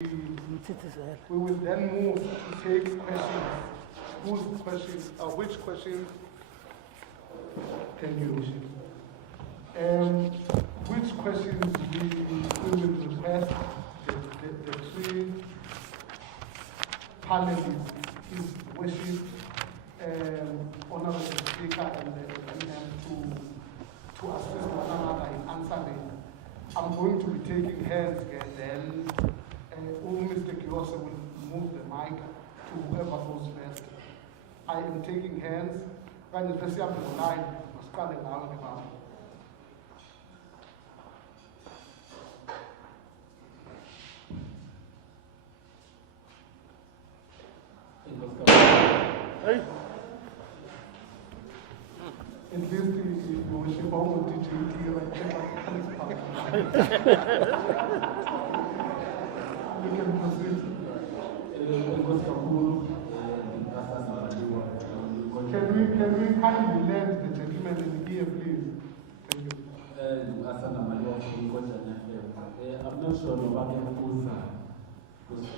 We will then move to take questions. Which questions can you? Which questions we will request the three panelists is wishing Honorable Speaker and the PM to assist one another in answering. I'm going to be taking hands and then Mr. Kiyose will move the mic to whoever goes first. I am taking hands. When the first line was calling out about. Hey. At least you wish you all would you can proceed. Can we kindly let the gentleman in here, please? Thank you. I'm not sure about the Musa. Because we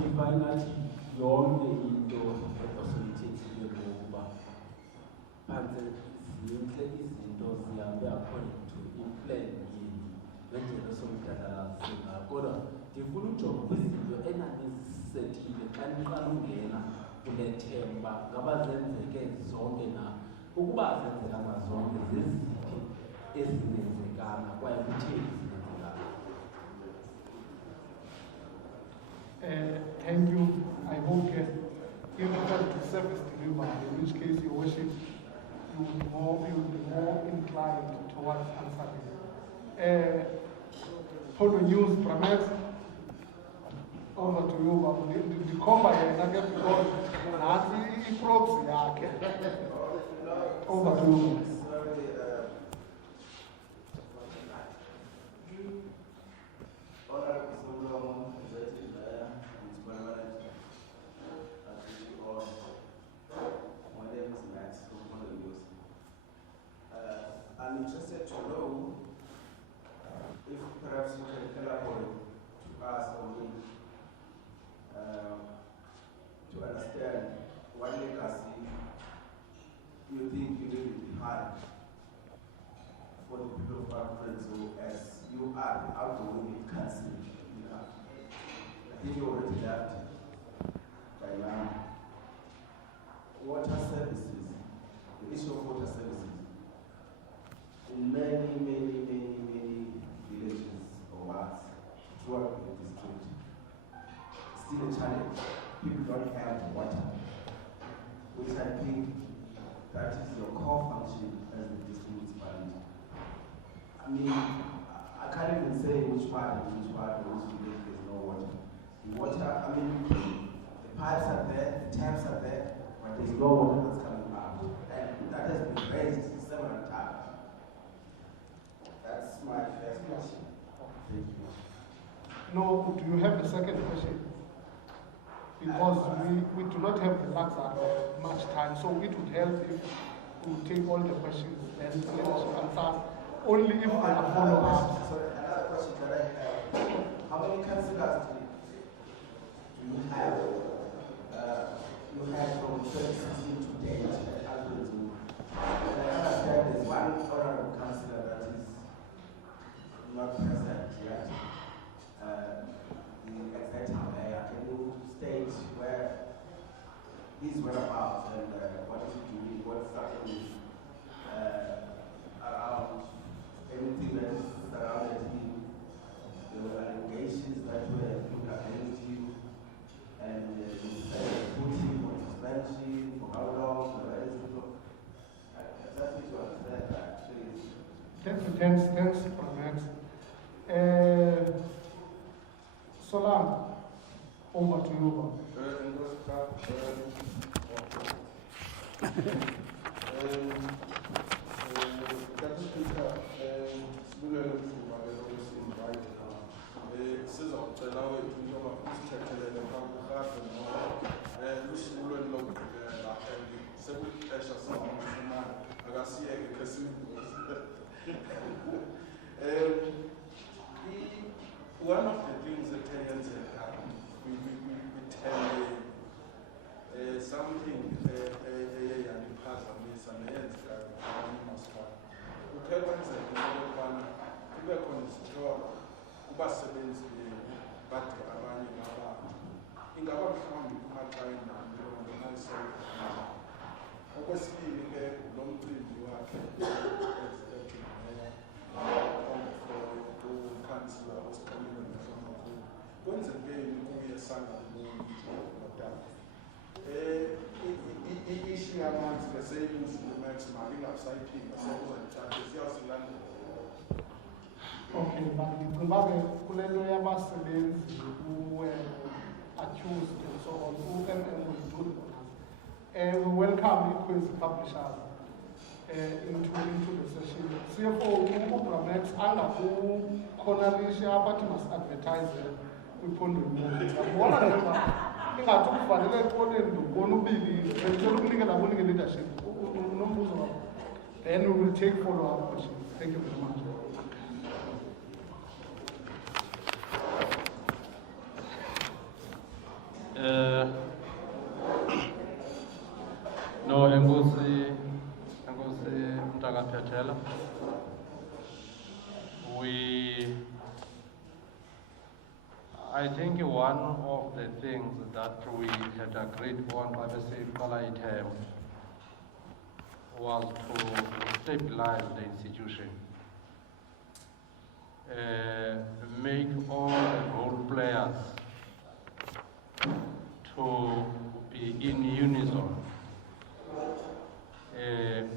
divinity yonke into facilitates the kuba phansi zinhle izinto zihambe according to implan yini ngendlela somdadalazi kodwa ndifuna ujonga kwizinto enanizisethile xa niqala ungena kule themba ngaba zenzeke zonke na ukuba zenzekanga zonke zeziphi ezinenzekanga kwaye kutheni zinenzekanga. Thank you. I hope in order to service delivery, in which case your worship, you will be more inclined towards answering. For the news, Pramesh, over to you. The company, because Nazi proxy, over to you. I'm interested to know if perhaps you can elaborate to us on me to understand what legacy you think you leave behind for the people of Alfred Nzo as you are the outgoing council. I think you already left by now. Water services, the issue of water services. In many villages or wards throughout the district, still a challenge. People don't have water, which I think that is your core function as the district municipality. I mean, I can't even say which part or which village there's no water. The water, I mean, the pipes are there, the taps are there, but there's no water that's coming out. And that has been raised several times. That's my first question. Thank you. No, do you have a second question? Because we do not have the much time, so it would help if we take all the questions and let us answer only if there are follow-ups. Sorry, another question that I have. How many councillors do you have? You have from 2016 to date at Alfred Nzo. And I understand there's one honorable councillor that is not present yet. The exact mayor, can you state where his whereabouts and what is he doing, what's happening around anything that is surrounded him? There were allegations that were put against you, and you decided to put him on suspension for how long? That's what you understand, please. Thanks, Promex. Solam, over to you. one of the things that we tell something yandiphazamisa neyenzekayo kwamanye masipala. Kukhe kwenzeka into yokubana kube khona izitolo kubasebenzi bade abanye babantu. Ingaba mhlawumbi kumaxayi nami nayisolve. Okwesibili ke lo mcimbi wakhe ukhansila osiqolile nohlonokulu kwenzekeni kuye sangamuntu nodaba. I-issue yamanzi beseyibuzile maximum ingasayiphinda sekuzayithatha siyawusilandela. Okay, but ndicinga ke kule nto yabasebenzi accused and so on, we welcome Quiz publishers into the session. CFO uBramex angakukhonalisha abathi must advertise kwiPhondo News. Ngabona njengoba ingathi kufanele eqoleni ndibona ubili bendicela ukunikela kunike leadership unombuzo wakho. Then we will take follow-up questions. Thank you very much. No, enkosi Mtakaphetela. I think one of the things that we had agreed on by the same item was to stabilize the institution, make all the role players to be in unison.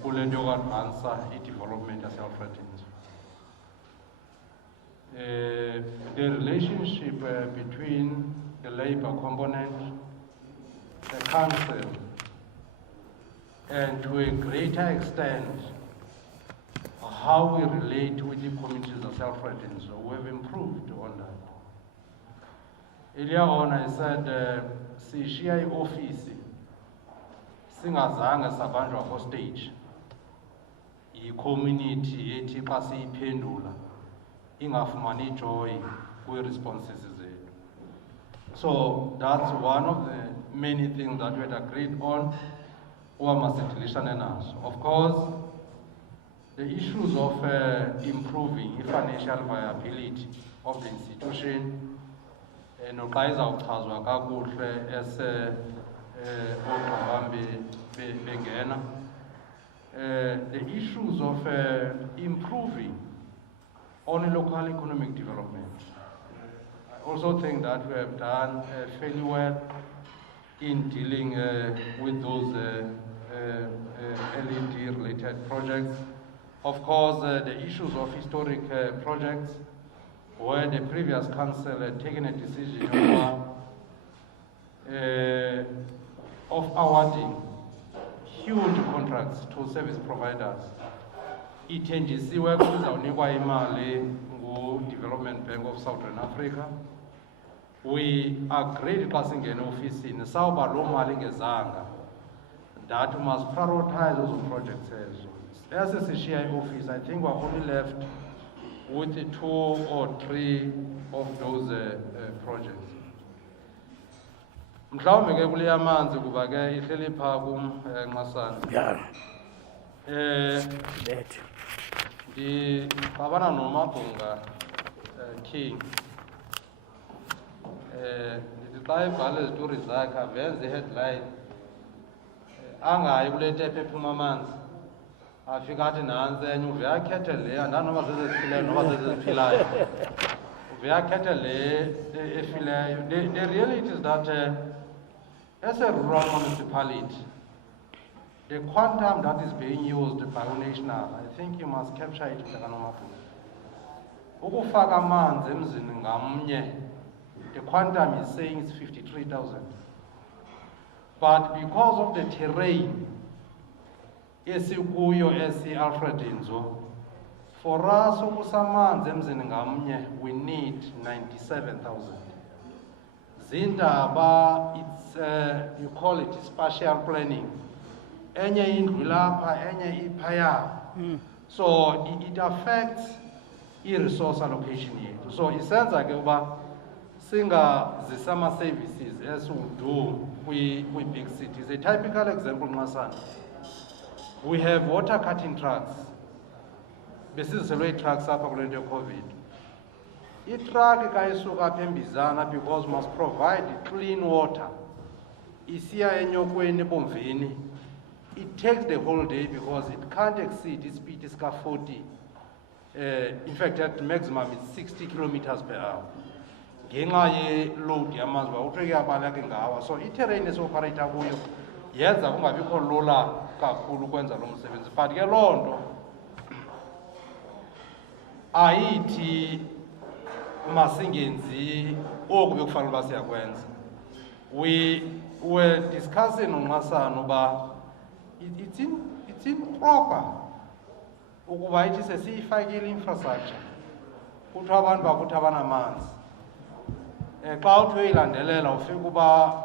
Answer development as Alfred Nzo. The relationship between the labor component, the council, and to a greater extent, how we relate with the communities as Alfred Nzo, we have improved on that. Earlier on, I said, CCI office, singazange sabanjwa hostage. I-community yethi xa siyiphendula ingafumani joy kwi-responses zethu. So that's one of the many things that we had agreed on masithilishane nazo. Of course, the issues of improving the financial viability of the institution noxa izawuchazwa kakuhle bengena. The issues of improving on local economic development. I also think that we have done fairly well in dealing with those LED-related projects. Of course, the issues of historic projects, where the previous council had taken a decision of awarding huge contracts to service providers. Ithenjisiwe kuzawunikwa imali ngu-Development Bank of Southern Africa. We agreed xa singena ofisini sawuba loo mali ingezanga that we must prioritize those projects ezo. As a CCI office, I think we're only left with 2 or 3 of those projects. Mhlawumbe ke kule yamanzi kuba ke ihleli pha kum Nxasana. Ndixabana noMabhunga King. Ndithi xa ebhala izitori zakhe avenze i-headline angayi kule tephe ephuma amanzi afika athi nantsi enye uve akhethe le andanoba zeziphileyo noba zeziphilayo uve akhethe le efileyo. The reality is that as a rural municipality, the quantum that is being used by national, I think you must capture it. Ukufaka amanzi emzini ngamnye, the quantum is saying it's 53,000. But because of the terrain, esikuyo Alfred Nzo, for us ukusamanzi emzini ngamnye, we need 97,000. Zindaba, it's you call it spatial planning. Enye indlu lapha, enye iphaya. So it affects i-resource allocation yethu. So isenza ke uba singazisa ama-services as we do kwi-big cities. A typical example, Nxasana, we have water cutting trucks. Besiziselwe ii-trucks apha kule nto ye-COVID. I-truck kayisuka apha eMbizana because must provide clean water. Isiya enyokweni ebomveni. It takes the whole day because it can't exceed its speed is 40. In fact, at maximum it's 60 kilometers per hour. Ngenxa ye-load yamanzi uba utreke abaleke ngawa. So i-terrain esoperate kuyo yenza kungabikho lula kakhulu ukwenza lo msebenzi. But ke loo nto ayithi masingenzi oku bekufanele uba siyakwenza. We were discussing noNxasana uba it's improper ukuba ithi sesiyifakile infrastructure kuthiwa abantu bakuthi abanamanzi. Xa uthi uyilandelela ufika uba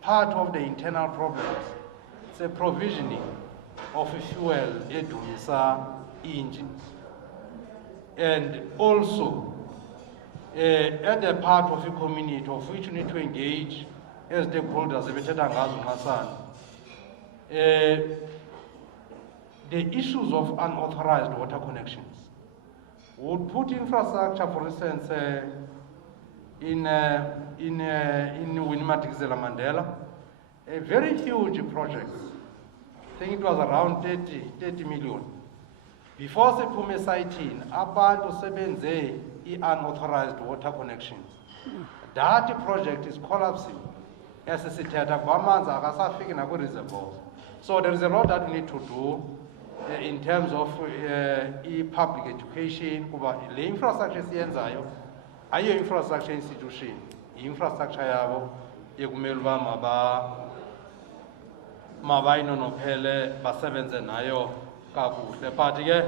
part of the internal problems it's a provisioning of fuel edumisa engines, and also at the part of a community of which you need to engage as stakeholders ebethetha ngazo Nxasana. The issues of unauthorized water connections would put infrastructure, for instance, in Winnimatikizela Mandela, a very huge project. I think it was around 30 million. Before Sephume siting, abantu sebenze unauthorized water connections. That project is collapsing. As a sithetha kwamanzi akasafiki nakwi-reservoirs. So there is a lot that we need to do in terms of public education. Kuba le infrastructure siyenzayo ayo infrastructure institution, infrastructure yabo ekumele uba mabayinonophele basebenze nayo kakuhle. But ke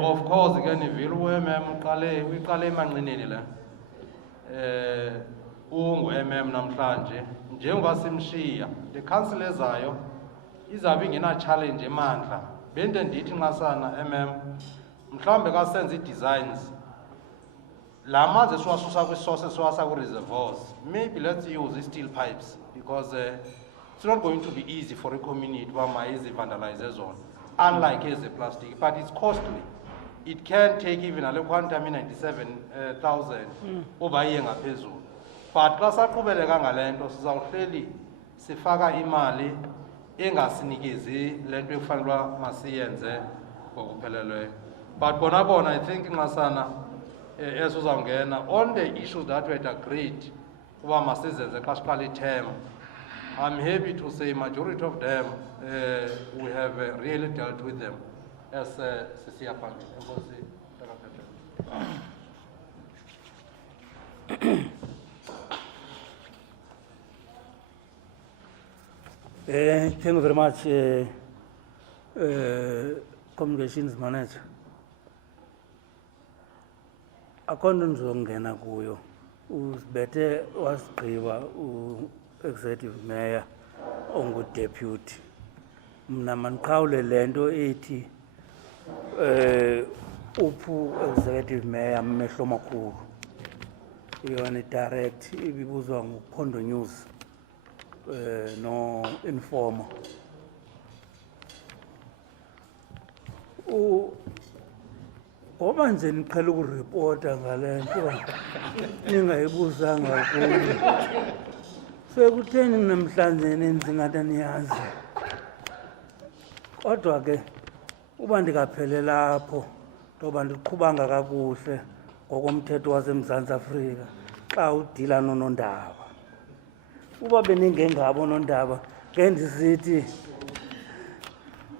of course ke nivile uyiqale emanqineni le ungu-MM namhlanje njengoba simshiya the council ezayo izabe ingena-challenge emandla. Bente ndithi Nxasana mhlawumbe kasenze ii-designs la manzi esiwasusa kwi-sources siwasa kwi-reservoirs, maybe let's use steel pipes because it's not going to be easy for a community uba mayizi-vandalize zona, unlike ezi-plastic, but it's costly. It can take even ale quantum 97,000 uba iye ngaphezulu. But xa saqhubeleka ngale nto sizawuhleli sifaka imali engasinikezi le nto ekufanele uba masiyenze ngokupheleleyo. But bona I think Nxasana esizawungena on the issues that we had agreed uba masizenze xa siqala i-term. I'm happy to say majority of them we have really dealt with them as sisiya phambili. Enkosi. Thank you very much, Communications Manager. Akho nto ndizongena kuyo, uzibethe wasigqiba u-executive mayor ongu-deputy. Mna mandiqhawule le nto ethi executive mayor mmehlo makhulu. Yona direct ibibuzwa nguPhondo News. No informer. Ngoba nje niqhela ukuripota ngale nto ningayibuzanga kuyo. Sekutheni namhlanje nenzi ngathi niyazi. Kodwa ke uba ndikaphelele lapho ntoba ndiqhubanga kakuhle ngokomthetho waseMzantsi Afrika xa udila nonondaba. Uba beningengabo nondaba ngendisithi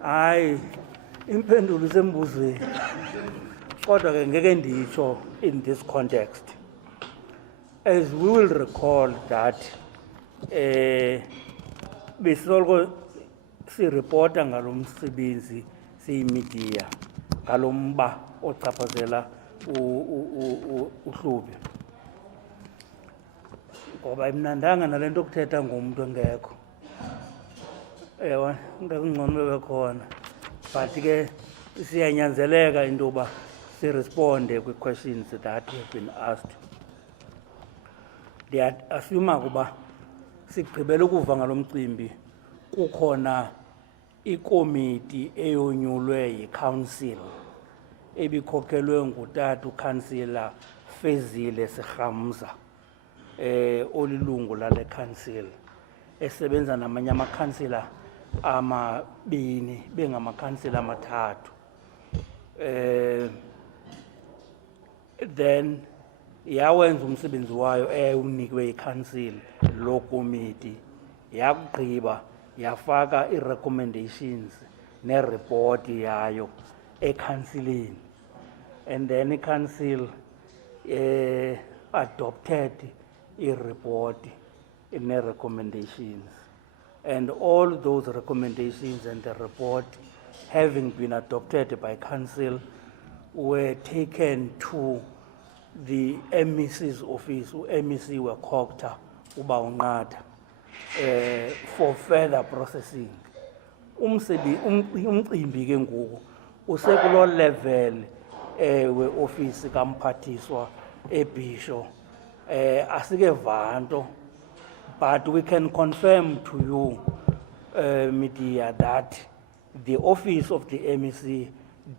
hayi impendulo isembuzweni. Kodwa ke ngeke nditsho in this context, as we will recall that besoloko siripota ngalo msebenzi siyimedia ngalo mba ochaphazela uHlubi. Ngoba imnandanga nale nto kuthetha ngomntu engekho. Ngekungcono bebekhona. But ke siyanyanzeleka into yoba siresponde kwi-questions that have been asked. Ndiyasuma ukuba sigqibele ukuva ngalo mcimbi kukhona ikomiti eyonyulwe yi-council ebikhokelwe ngutata ukhansila Fezile Serhamza olilungu lale council esebenza namanye amakhansila amabini bengamakhansila amathathu. Then yawenza umsebenzi wayo unikwe i-council lo committee yakugqiba yafaka i-recommendations ne-report yayo e-councilini, and then i-council adopted i-report ne-recommendations, and all those recommendations and the report having been adopted by council were taken to the MEC's office, MEC wekhokta uba unqatha for further processing. Umcimbi ke ngoku usekulo level we-office kamphathiswa eBhisho asikeva nto, but we can confirm to you media that the office of the MEC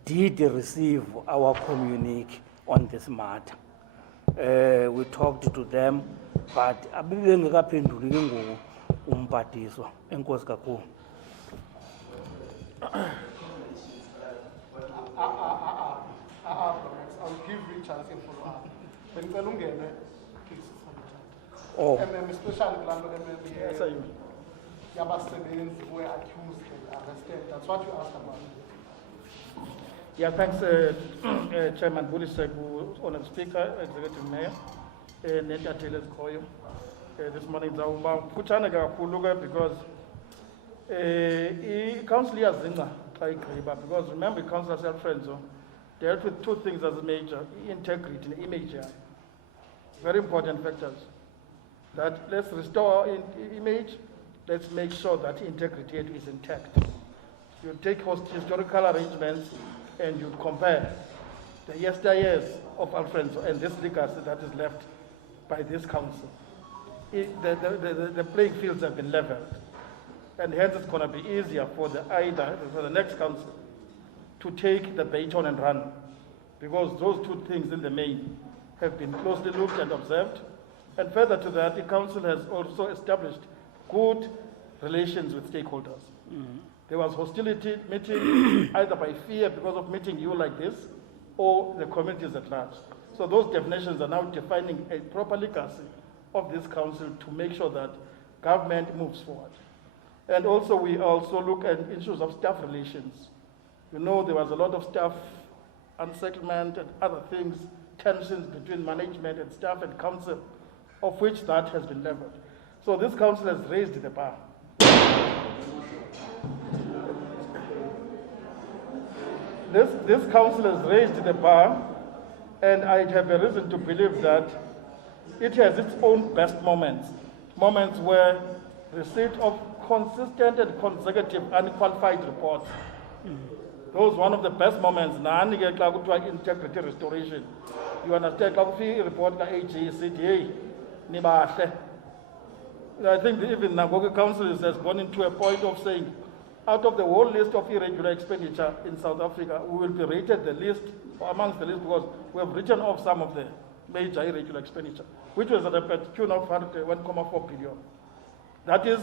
did receive our communique on this matter. We talked to them, but abebengekaphenduli ke ngoku umphathiswa. Enkosi kakhulu. I'll give Richard a follow-up. Bengicela ungene, please. Oh. Especially kulaa yabasebenzi who were accused and arrested. That's what you asked about. Yeah, thanks, Chairman Buliseku, Honourable Speaker, Executive Mayor, Netateles Koyo. This morning, Zaumba, Puchanaga Kuluga, because Council Yazinga, because remember, Councillor Alfred Nzo dealt with two things as a major: integrity and image. Very important factors. That let's restore our image, let's make sure that integrity is intact. You take historical arrangements and you compare the yesteryears of Alfred Nzo and this legacy that is left by this council. The playing fields have been leveled, and hence it's going to be easier for the next council to take the baton and run, because those two things in the main have been closely looked and observed. And further to that, the council has also established good relations with stakeholders. There was hostility meeting either by fear because of meeting you like this, or the communities at large. So those definitions are now defining a proper legacy of this council to make sure that government moves forward. And also we also look at issues of staff relations. You know, there was a lot of staff unsettlement and other things, tensions between management and staff and council, of which that has been leveled. So this council has raised the bar. This council has raised the bar, and I have a reason to believe that it has its own best moments, moments where receipt of consistent and consecutive unqualified reports. Those one of the best moments. Integrity restoration. You understand? Report ka AG, I think even Nagogo Council has gone into a point of saying, out of the whole list of irregular expenditure in South Africa, we will be rated the least, or amongst the list, because we have written off some of the major irregular expenditure, which was at a tune of 1.4 billion. That is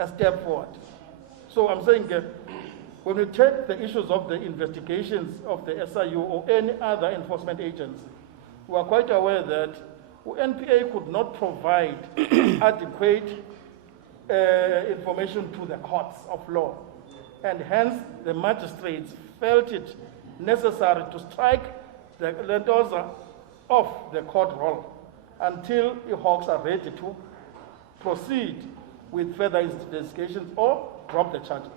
a step forward. So I'm saying, when we take the issues of the investigations of the SIU or any other enforcement agency, we are quite aware that NPA could not provide adequate information to the courts of law, and hence the magistrates felt it necessary to strike the Lendoza off the court roll until the Hawks are ready to proceed with further investigations or drop the charges.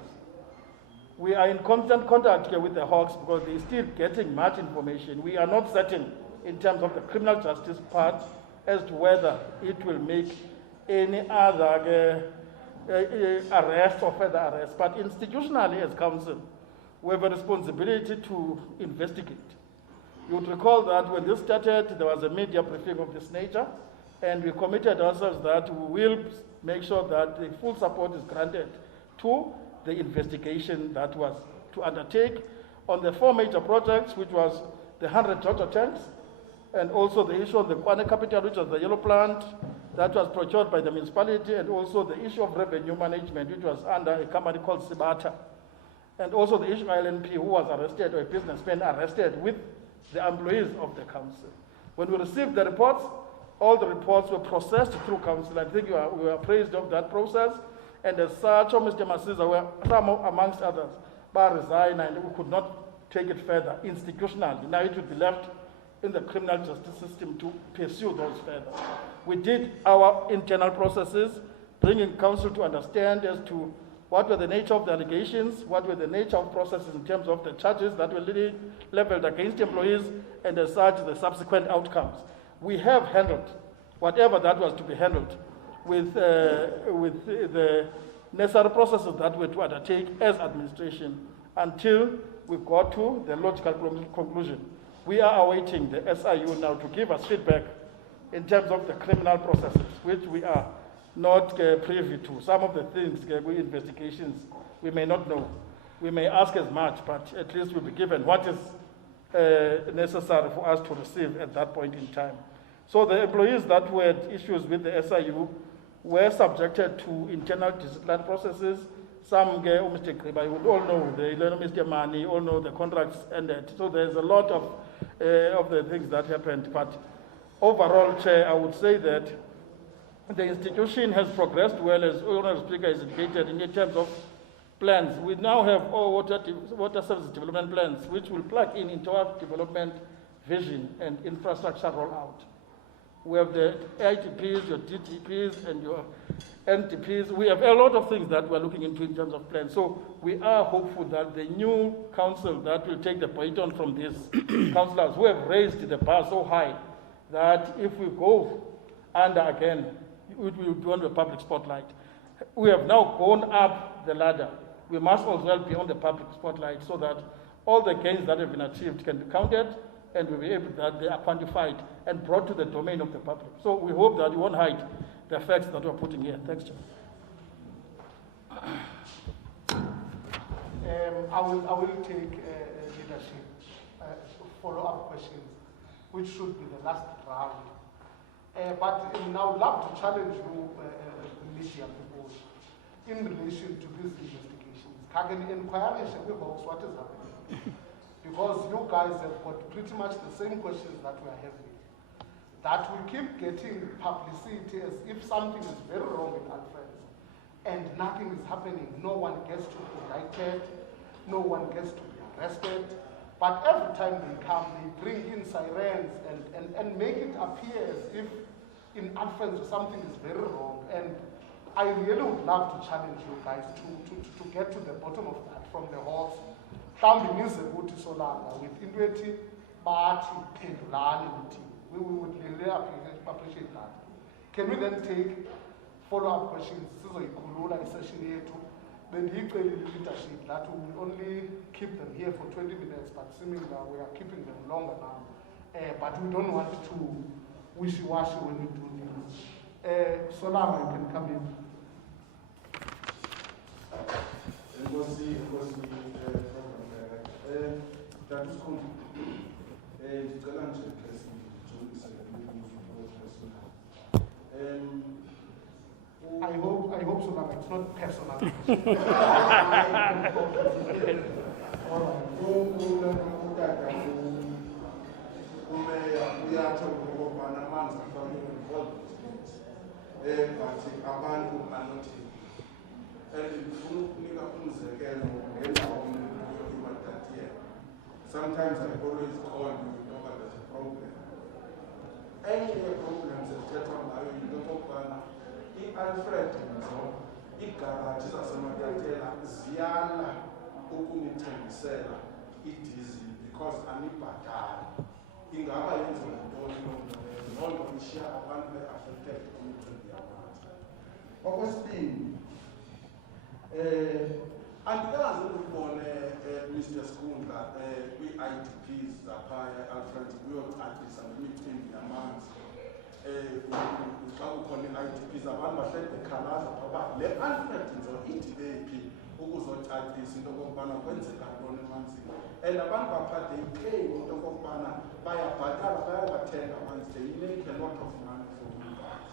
We are in constant contact here with the Hawks because they're still getting much information. We are not certain in terms of the criminal justice part as to whether it will make any other arrest or further arrest. But institutionally as council, we have a responsibility to investigate. You would recall that when this started, there was a media briefing of this nature, and we committed ourselves that we will make sure that the full support is granted to the investigation that was to undertake on the 4 major projects, which was the 100 Georgia tanks, and also the issue of the Kwane Capital, which was the yellow plant that was procured by the municipality, and also the issue of revenue management, which was under a company called Sibata, and also the issue of LNP, who was arrested, or a businessman arrested with the employees of the council. When we received the reports, all the reports were processed through council. I think we were appraised of that process, and as such, Mr. Masiza, were some amongst others, but resigned, and we could not take it further institutionally. Now it would be left in the criminal justice system to pursue those further. We did our internal processes, bringing council to understand as to what were the nature of the allegations, what were the nature of processes in terms of the charges that were leveled against employees, and as such, the subsequent outcomes. We have handled whatever that was to be handled with the necessary processes that were to undertake as administration until we got to the logical conclusion. We are awaiting the SIU now to give us feedback in terms of the criminal processes, which we are not privy to. Some of the things, investigations, we may not know. We may ask as much, but at least we'll be given what is necessary for us to receive at that point in time. So the employees that were issues with the SIU were subjected to internal discipline processes. Some, Mr. Kriba, you would all know, Mr. Mani, all know the contracts ended. So there's a lot of the things that happened. But overall, Chair, I would say that the institution has progressed well, as Honourable Speaker has indicated, in terms of plans. We now have all water service development plans, which will plug in into our development vision and infrastructure rollout. We have the ITPs, your DTPs, and your NTPs. We have a lot of things that we're looking into in terms of plans. So we are hopeful that the new council that will take the baton from these councillors who have raised the bar so high that if we go under again, it will be on the public spotlight. We have now gone up the ladder. We must as well be on the public spotlight so that all the gains that have been achieved can be counted and we'll be able that they are quantified and brought to the domain of the public. So we hope that you won't hide the facts that we're putting here. Thanks, Chair. I will take leadership follow-up questions, which should be the last round. But I would love to challenge you, media people, in relation to these investigations. Can you inquire about what is happening? Because you guys have got pretty much the same questions that we are having. That we keep getting publicity as if something is very wrong with Alfred, and nothing is happening. No one gets to be indicted, no one gets to be arrested. But every time they come, they bring in sirens and make it appear as if in Alfred something is very wrong. And I really would love to challenge you guys to get to the bottom of that from the horse. With Indweti, Bati, Pendulani, we would really appreciate that. Can we then take follow-up questions? Then he created leadership that we will only keep them here for 20 minutes, but seeming that we are keeping them longer now. But we don't want to wishy-washy when we do things. Solana, you can come in. I hope so that it's not personal. Sometimes I always call you whenever there's a problem. Any problems that get on my way, you don't know. Alfred Nzo, igaraji zasemakatela ziyala ukunithengisela idizili because anibhatali. Ingaba yenza ntoni lonto ishiya abantu be-affected kwimicimbi yabantu. Okwesibini, andikaze ukubone Mr. Skunda kwi-IDPs zaphaya Alfred kuyocacisa ngemicimbi yamanzi xa kukhona i-IDPs abantu bahleli bekhalaza phaa le Alfred Nzo ithi ukuzocacisa into okokubana kwenzeka ntoni emanzini and abantu baphaa they pay into okokubana bayabhatala bayawathenga amanzi they make a lot of money for you guys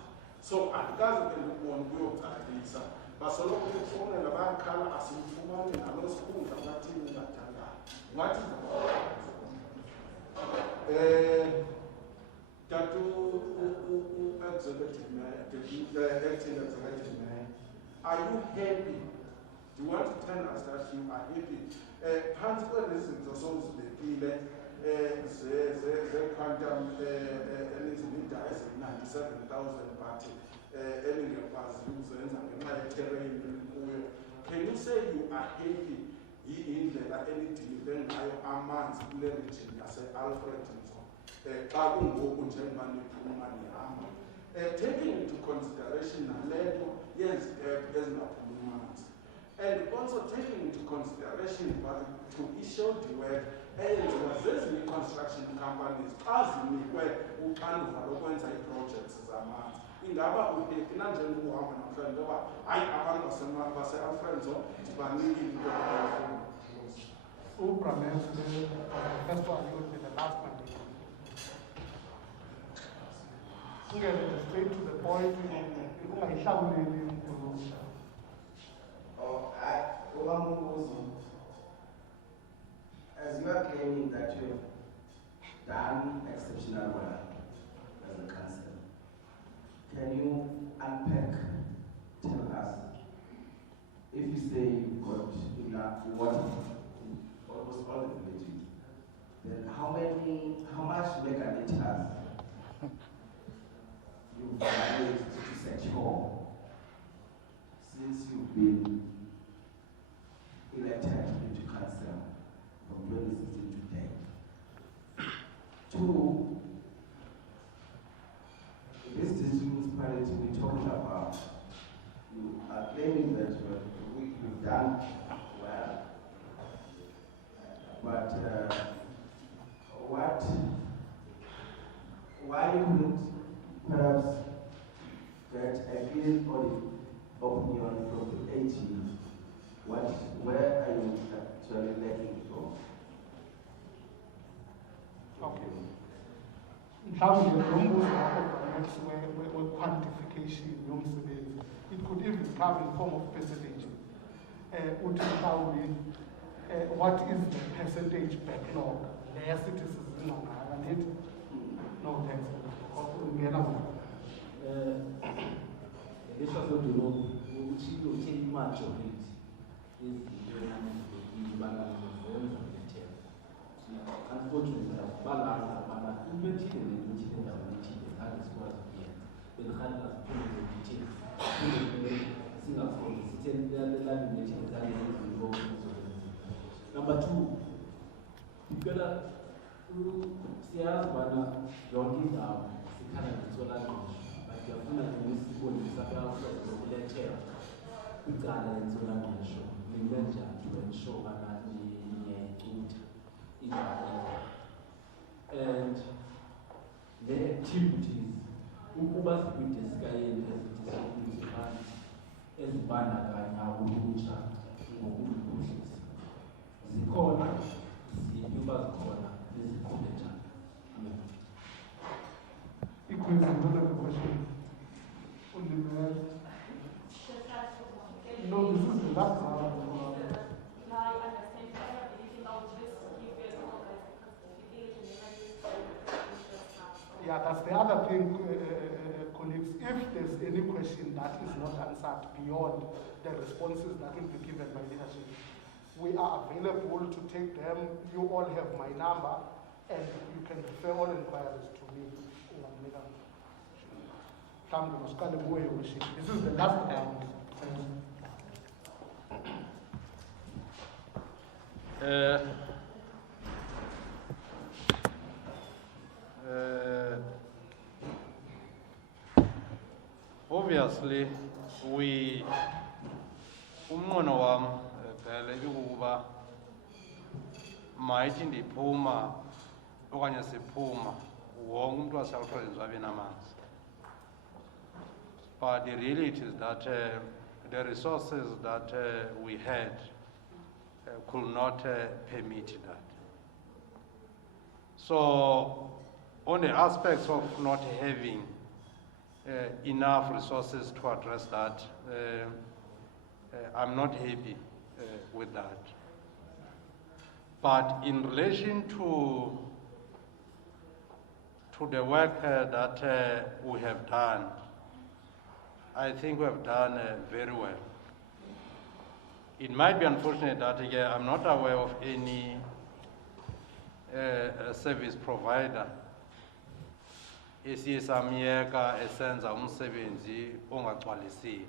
so andikaze ke ndikubone kuyocacisa basoloko ukufowunela bayakhala asimfumane nalo sikhundla bathini engathandanga what is Tatu executive mayor, acting executive mayor, are you happy? Do you want to tell us that you are happy? Phansi kwezinto sozibekile ze-quantum elinizimida eziyi-97,000 but elingekwazi ukuzenza ngenxa ye-terrain elikuyo. Can you say you are happy indlela elidilive ngayo amanzi kule region yase-Alfred Nzo? Xa kungoku njengoba niphuma nihamba. Taking into consideration nalento yezitephu ezingaphumi amanzi. And also taking into consideration to issue the work eyenziwa zezinye construction companies xa zinikwe uxanduva lokwenza ii-projects zamanzi. Ingaba uphi nanjengokuhamba namhlanje ngoba hayi abantu base-Alfred Nzo ndibanikile into yokufuna. Ubrames, the first one, you will be the last one. Get straight to the point. As you are claiming that you have done exceptional work as a council, can you unpack, tell us, if you say you've got enough water in almost all the villages, then how much megaliters you've managed to secure since you've been elected into council from 2016 to date? Two, this district municipality we talked about, you are claiming that we've done well, but why you couldn't perhaps get a clean audit opinion from the AG? Where are you actually lacking from? Okay. Mhlawumbe lo mbuzo wakho we-quantification yomsebenzi, it could even come in form of percentage. Uthi mhlawumbe what is the percentage backlog leya sithi sizinqanqaka nethi no thanks ungena ngesho sodolophu ukuthi uthe imajority izibana zenza ngethemba. Unfortunately, balance abana into ethile nethile endaweni ethile ngale sikwazi ukuyenza. Belikhani asiphinde details. Singafuni sithe lalini ethile ngale izinto zokuzenza. Number 2, phela siyazi bana yonke indawo sikhana ngithola ngisho. But yafuna ukubonisa phela zokulethela icala lenzola ngisho. Lingenjani to ensure bana niyayicutha indawo. And the activities ukuba zikwi-discayeni ezidistrict ezibandakanya ulutsha ngokulukhulisa zikhona ziphi uba zikhona ezikhule njani? Equals another question. Only man. No, this is the last round. Yeah, that's the other thing, colleagues. If there's any question that is not answered beyond the responses that will be given by leadership, we are available to take them. You all have my number, and you can refer all inquiries to me. This is the last round. Obviously, umnqweno wam ndiyibhenzele ikukuba mayithi ndiphuma okanye siphuma wonke umuntu wase-Alfred Nzo abe namanzi. But the reality is that the resources that we had could not permit that. So on the aspects of not having enough resources to address that, I'm not happy with that. But in relation to the work that we have done, I think we have done very well. It might be unfortunate that I'm not aware of any service provider esiye samyeka esenza umsebenzi ongagcwalisiwe.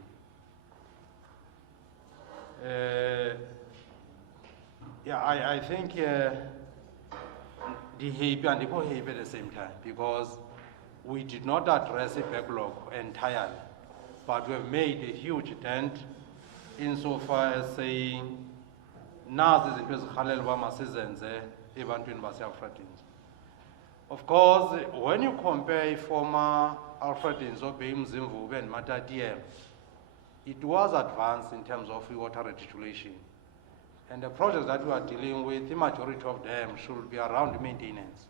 Yeah, I think the happy and the happy at the same time, because we did not address the backlog entirely, but we have made a huge dent insofar as saying, nazi izinto ezirhalela uba masizenze ebantwini base-Alfred Nzo. Of course, when you compare former Alfred Nzo being Mzimvube and Matatiele, it was advanced in terms of water reticulation. And the projects that we are dealing with, the majority of them should be around maintenance.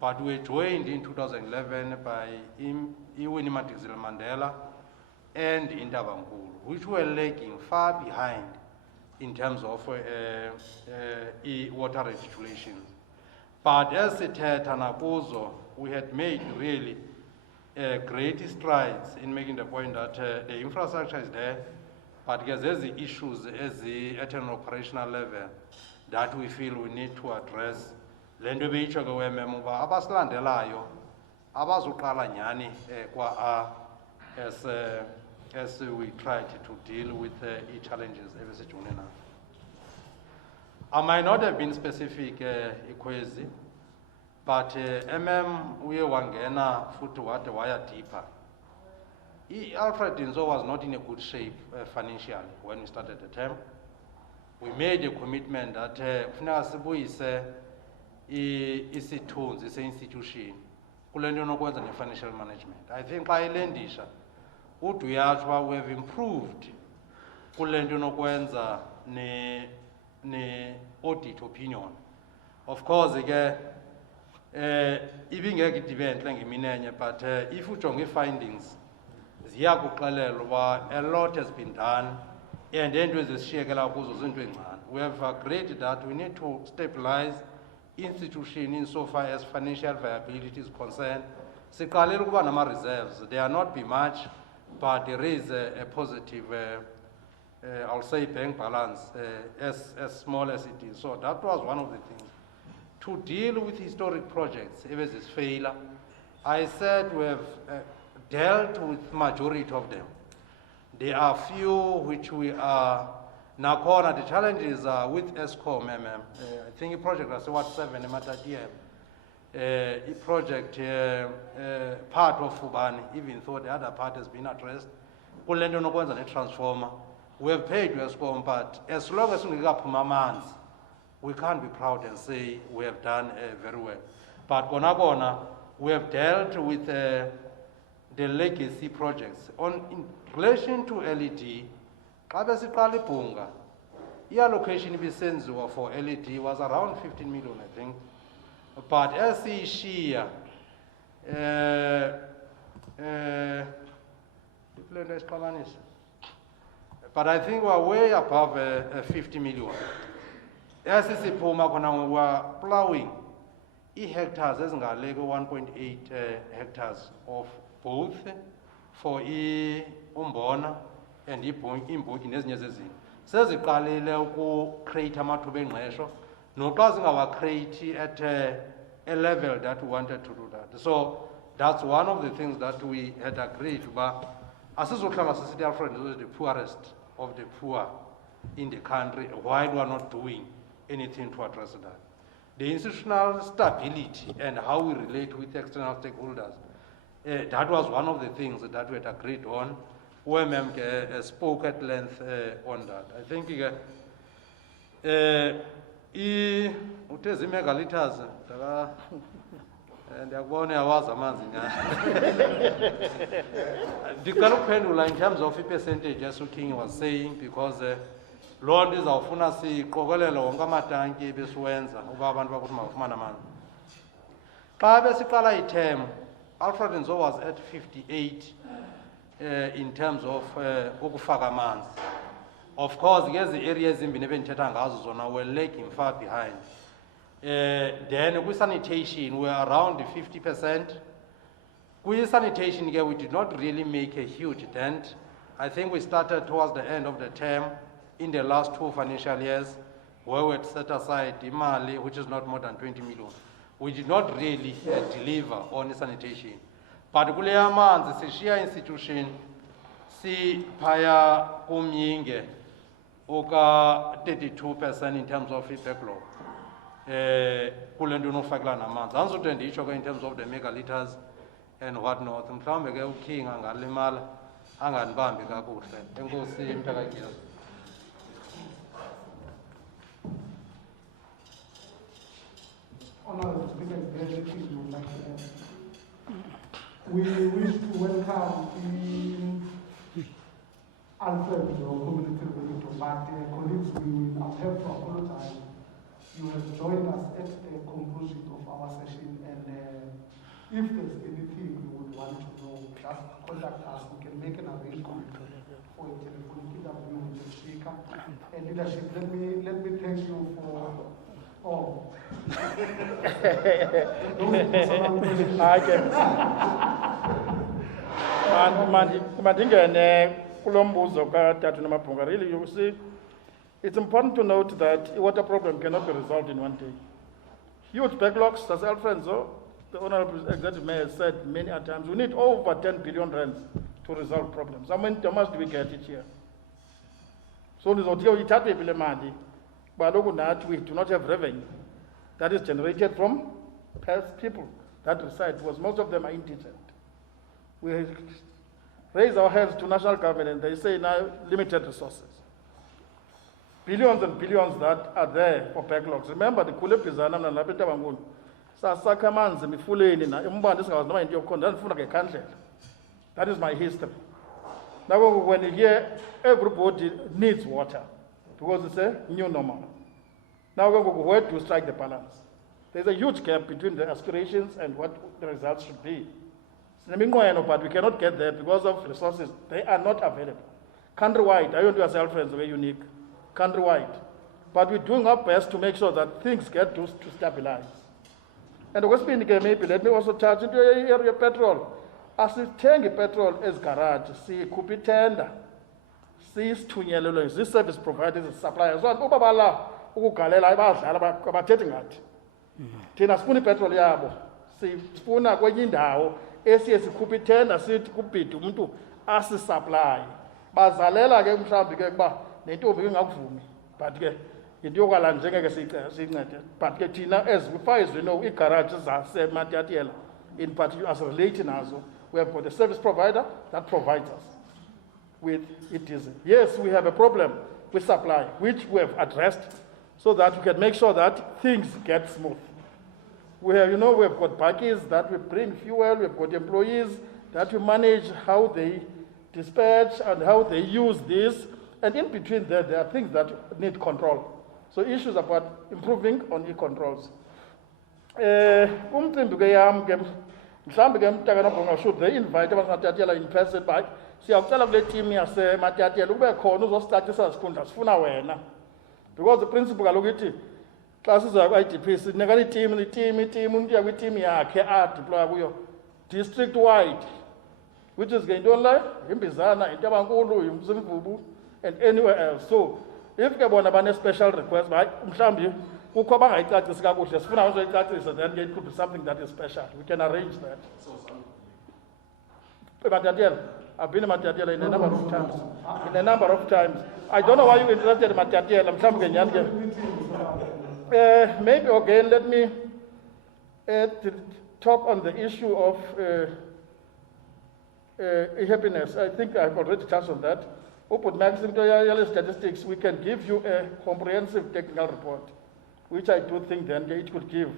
But we were joined in 2011 by Winnie Madikizela Mandela and Indabangulu, which were lagging far behind in terms of water reticulation. But as it had Tanakuzo, we had made really great strides in making the point that the infrastructure is there, but there's the issues at an operational level that we feel we need to address. Lendo beyitsho ke wemem uba abasilandelayo abazuqala nyani kwa as we tried to deal with challenges ebesijongene nazo. I might not have been specific Ikwezi, but uye wangena futhi wade waya deeper. Alfred Nzo was not in a good shape financially when we started the term. We made a commitment that kufuneka sibuyise isithunzi se-institution kule nto yonokwenza ne-financial management. I think xa ilendisha ude uyatsho we have improved kule nto yonokwenza ne-audit opinion. Of course ke ibingeke idibe ntle ngeminenye, but if ujonge ii-findings ziyakuxelela uba a lot has been done and into ezisishiyekela kuzo zinto encane. We have agreed that we need to stabilize institution insofar as financial viability is concerned. Siqalile ukuba nama-reserves. They are not be much, but there is a positive I'll say bank balance, as small as it is. So that was one of the things. To deal with historic projects, if it is failure, I said we have dealt with majority of them. There are few which we are now corner. The challenges are with ESCOM. I think a project that's what 7 a project part of Fubani, even though the other part has been addressed. Kulendo nokwenza ne transformer. We have paid ESCOM, but as long as we got Pumamans, we can't be proud and say we have done very well. But Konagona, we have dealt with the legacy projects. In relation to LED, the allocation for LED was around 15 million, I think. But as the share, but I think we're way above 50 million. As is Puma, we were plowing hectares, as 1.8 hectares of both for umbona and imbotyi nezinye zezinto. Seziqalile uku-create amathuba engqesho noxa zingawacreate at a level that we wanted to do that. So that's one of the things that we had agreed about. Asizohlala sisithi Alfred Nzo is the poorest of the poor in the country. Why we are not doing anything to address that? The institutional stability and how we relate with external stakeholders, that was one of the things that we had agreed on. OMM spoke at length on that. I think uthe zii-megalitres ndiyakubona uyawazi amanzi nyani. Ndicela ukuphendula in terms of i-percentage as uking was saying, because loo nto izawufuna siqokelele wonke amatanki besiwenza uba abantu bakuthi mawufumane amanzi. Xa besiqala iterm, Alfred Nzo was at 58 in terms of ukufaka amanzi. Of course, ngezi areas ezimbini ebendithetha ngazo zona we're lagging far behind. Then with sanitation, we're around 50%. With sanitation, we did not really make a huge dent. I think we started towards the end of the term in the last 2 financial years, where we had set aside imali, which is not more than 20 million. We did not really deliver on sanitation. But kule amanzi sishiya institution si phaya kumyinge oka 32% in terms of backlog. Kule nto unofakela namanzi. Andizothi nditsho ke in terms of the megalitres and what not. Mhlawumbe ke uking angalimala angandibambi kakuhle. Enkosi Mthakagiya. Honorable Speaker, is there anything you would like to add? We wish to welcome Alfred, your community leader, but colleagues, we will have to apologize. You have joined us at the conclusion of our session, and if there's anything you would want to know, just contact us. We can make an arrangement for a telephonic interview with the speaker. And leadership, let me thank you for all. Really, you see, it's important to note that a water problem cannot be resolved in one day. Huge backlogs, as Alfred Nzo, the Honorable Executive Mayor, said many a times, we need over 10 billion rands to resolve problems. How many times do we get each year? So, but we do not have revenue that is generated from people that reside, because most of them are indigent. We raise our hands to national government and they say now limited resources. Billions and billions that are there for backlogs. Remember the Kulepizana and Lapita Bangun. Sasakamanz, Mifuleni, Umban, this was not in your country. That is my history. Now, when you hear everybody needs water, because it's a new normal. Now, where to strike the balance? There's a huge gap between the aspirations and what the results should be. But we cannot get there because of resources. They are not available. Countrywide, I want to yourself friends, very unique. Countrywide. But we're doing our best to make sure that things get to stabilize. And the West maybe let me also charge into your petrol. As we take petrol as garage, see, could be tender. See, this service providers, suppliers. So, Ubabala, Ugalela, about getting at. Tina spoon petrol yabo. See, spoon a going down. ACS could be tender, see, it could be to Muntu as a supply. But Zalela gave some big bar, they do bring up for me. But you do well and signature. But Tina, as we find, you know, garages are said Matiatiel, in particular as relating also. We have got the service provider that provides us with it. Yes, we have a problem with supply, which we have addressed so that we can make sure that things get smooth. We have, you know, we have got parties that we bring fuel, we have got employees that we manage how they dispatch and how they use this. And in between there are things that need control. So issues about improving on e-controls. Mhlambe ke mntaka nobonga should they invite abasematatiyela in person by siyacela kule team yasematatiyela ube khona uzostartisa sikhundla sifuna wena, because the principle kaloku ithi xa siza ku-IDP sinikana team umuntu uya kwi-team yakhe adeploya kuyo district wide, which is ke yintoni leyo, yimbizana, into abankulu, yimzimvubu and anywhere else. So if ke bona bane-special request mhlawumbi kukho abangayicacisi kakuhle sifuna uzoyicacisa, then it could be something that is special. We can arrange that. Matatiele, I've been in Matatiele in a number of times. I don't know why you're interested in Matatiele. Maybe again, let me talk on the issue of happiness. I think I've already touched on that. Uput Max into your statistics, we can give you a comprehensive technical report, which I do think then it could give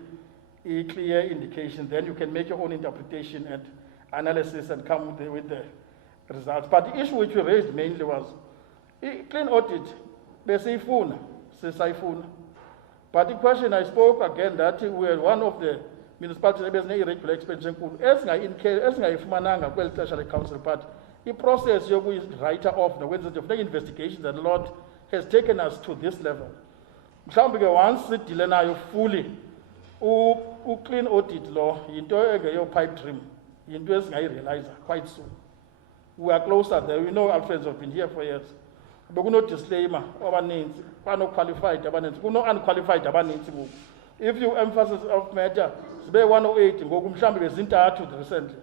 a clear indication. Then you can make your own interpretation and analysis and come with the results. But the issue which we raised mainly was clean audit, besifuna, sisayifuna. But the question I spoke again that we are one of the municipalities that has irregular expenditure esingayifumananga kweli xesha le-council, but the process yokuyi-writer off the investigations and a lot has taken us to this level. Mhlawumbi ke once sidile nayo fully, clean audit law yinto engeyo-pipe dream, yinto esingayirealizer quite soon. We are closer there. We know our friends have been here for years. But we know disclaimer, abaninzi, qualified abaninzi, kuno unqualified abaninzi ngoku. If you emphasis of matter, sibe 108 ngoku mhlawumbi bezintathu recently.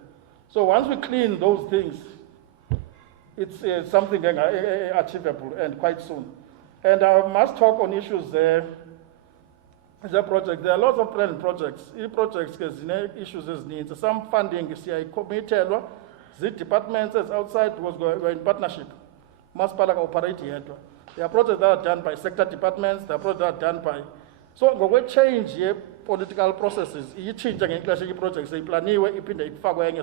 So once we clean those things, it's something achievable and quite soon. And I must talk on issues there. The project, there are lots of planned projects. Projects have issues as needs. Some funding is committed. The departments as outside were in partnership. Masipala operate here. There are projects that are done by sector departments. There are projects that are done by. So we change political processes. You change again projects.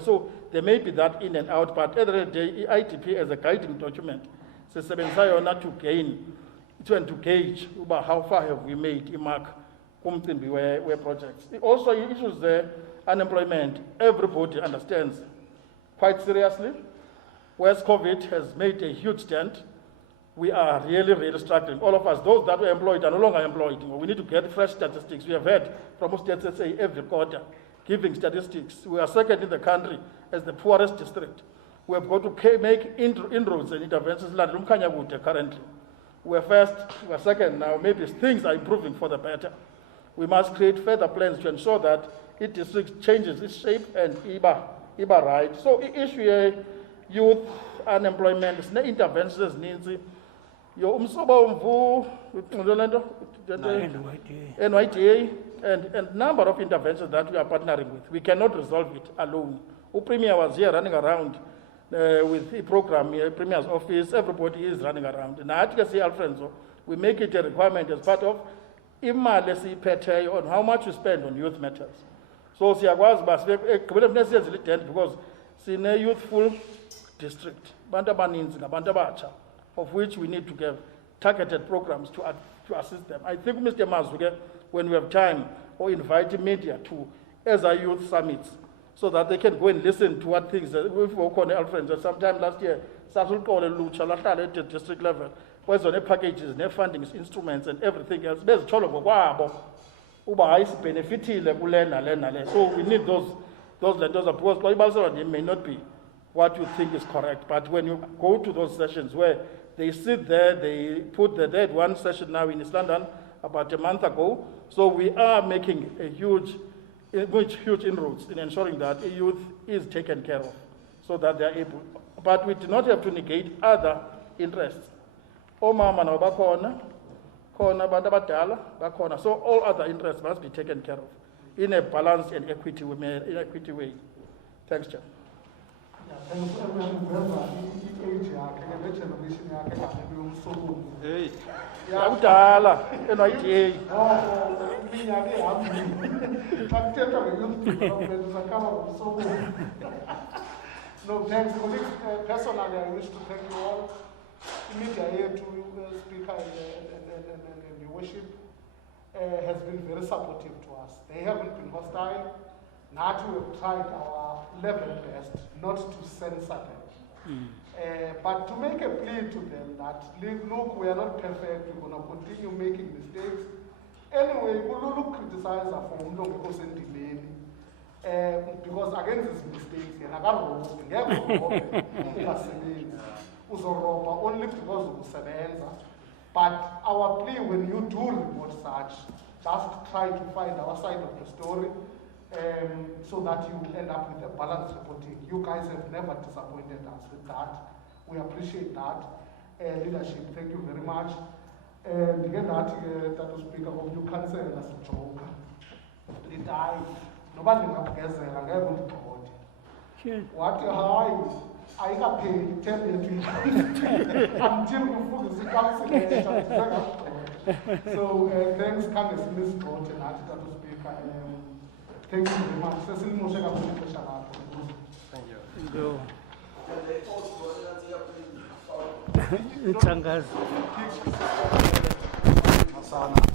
So there may be that in and out. But at the end of the day, ITP as a guiding document, not to gain, to gauge about how far have we made mark where projects. Also issues there, unemployment. Everybody understands quite seriously. Whereas COVID has made a huge dent, we are really, really struggling. All of us, those that were employed are no longer employed. We need to get fresh statistics. We have heard from states every quarter giving statistics. We are second in the country as the poorest district. We have got to make inroads and interventions currently. We're first, we're second now. Maybe things are improving for the better. We must create further plans to ensure that each district changes its shape and IBA right. So issue youth unemployment, interventions needs your NYTA and number of interventions that we are partnering with. We cannot resolve it alone. Premier was here running around with the program, Premier's office, everybody is running around. Now, I say Alfred Nzo, we make it a requirement as part of imali on how much you spend on youth matters. So because in a youthful district, of which we need to give targeted programs to assist them. I think Mr. Mazuke, when we have time, or invite media to as our youth summits, so that they can go and listen to what things we've worked on Alfred. Sometime last year, Sasul called a lucha at the district level, was on the packages, their funding instruments, and everything else. There's benefiting. So we need those letters of course, it may not be what you think is correct, but when you go to those sessions where they sit there, they had one session now in East London about a month ago. So we are making a huge inroads in ensuring that a youth is taken care of so that they are able. But we do not have to negate other interests. So all other interests must be taken care of in a balanced and equity way. Thanks, Chair. Hey. Yakudala, NYTA. No, thanks, colleagues. Personally, I wish to thank you all. Media here to speaker and the worship has been very supportive to us. They haven't been hostile. Now we have tried our level best not to censor them. But to make a plea to them that, look, we are not perfect, we're going to continue making mistakes. Anyway, we will criticize our form, because against these mistakes, only because of Sebenza. But our plea, when you do report such, just try to find our side of the story. So that you end up with a balanced reporting. You guys have never disappointed us with that. We appreciate that. Leadership, thank you very much. And again, that speaker of you cancel as a joke. They die. Nobody will get there. Cheers. wathi hayi ayikapheli ithembe yethu until kufunde sikamsilesha so thanks khange sinisibhothe nathi tata speaker thank you very much sesilimoshe kakhulu ixesha lakho Thank you. Thank you. And they also It's Angazi. Masana.